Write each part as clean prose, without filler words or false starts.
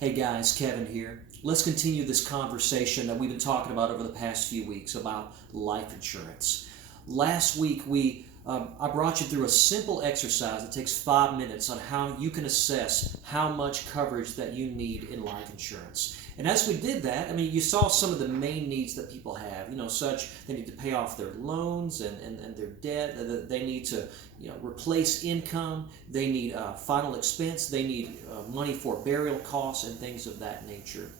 Hey guys, Kevin here. Let's continue this conversation that we've been talking about over the past few weeks about life insurance. Last week I brought you through a simple exercise that takes 5 minutes on how you can assess how much coverage that you need in life insurance. And as we did that, you saw some of the main needs that people have, such they need to pay off their loans and their debt, they need to replace income, they need final expense, they need money for burial costs and things of that nature.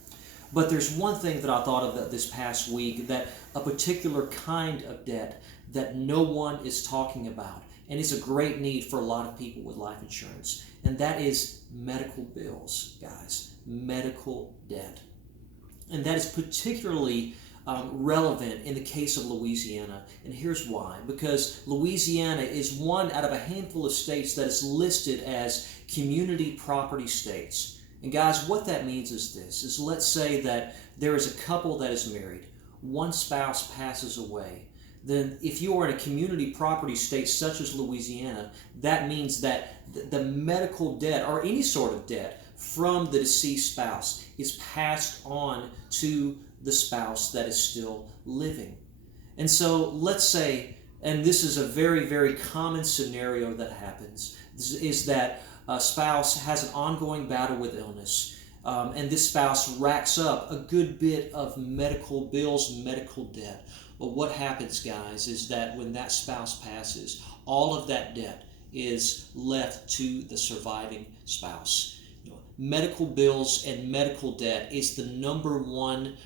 But there's one thing that I thought of this past week, that a particular kind of debt that no one is talking about, and it's a great need for a lot of people with life insurance, and that is medical bills, guys. Medical debt. And that is particularly relevant in the case of Louisiana, and here's why. Because Louisiana is one out of a handful of states that is listed as community property states. And guys, what that means is this, is let's say that there is a couple that is married, one spouse passes away. Then if you are in a community property state such as Louisiana, that means that the medical debt or any sort of debt from the deceased spouse is passed on to the spouse that is still living. And so let's say, and this is a very, very common scenario that happens, is that a spouse has an ongoing battle with illness, and this spouse racks up a good bit of medical bills, medical debt. But what happens, guys, is that when that spouse passes, all of that debt is left to the surviving spouse. Medical bills and medical debt is the number one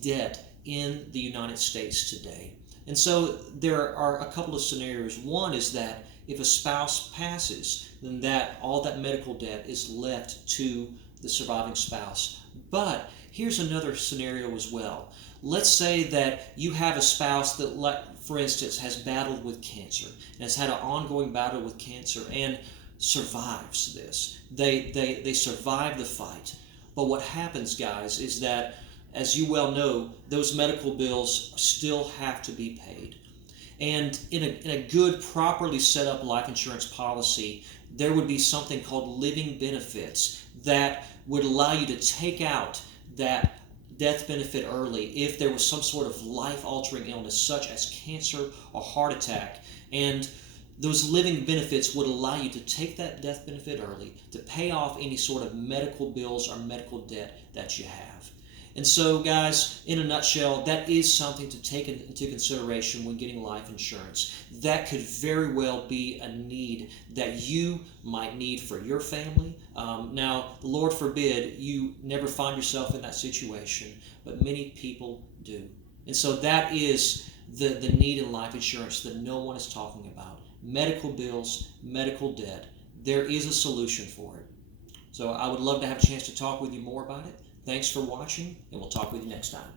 debt in the United States today. And so there are a couple of scenarios. One is that if a spouse passes, then all that medical debt is left to the surviving spouse. But here's another scenario as well. Let's say that you have a spouse that, for instance, has battled with cancer and has had an ongoing battle with cancer and survives this. They survive the fight. But what happens, guys, is that, as you well know, those medical bills still have to be paid. And in a good, properly set up life insurance policy, there would be something called living benefits that would allow you to take out that death benefit early if there was some sort of life-altering illness such as cancer or heart attack. And those living benefits would allow you to take that death benefit early to pay off any sort of medical bills or medical debt that you have. And so, guys, in a nutshell, that is something to take into consideration when getting life insurance. That could very well be a need that you might need for your family. Now, Lord forbid you never find yourself in that situation, but many people do. And so that is the need in life insurance that no one is talking about. Medical bills, medical debt. There is a solution for it. So I would love to have a chance to talk with you more about it. Thanks for watching, and we'll talk with you next time.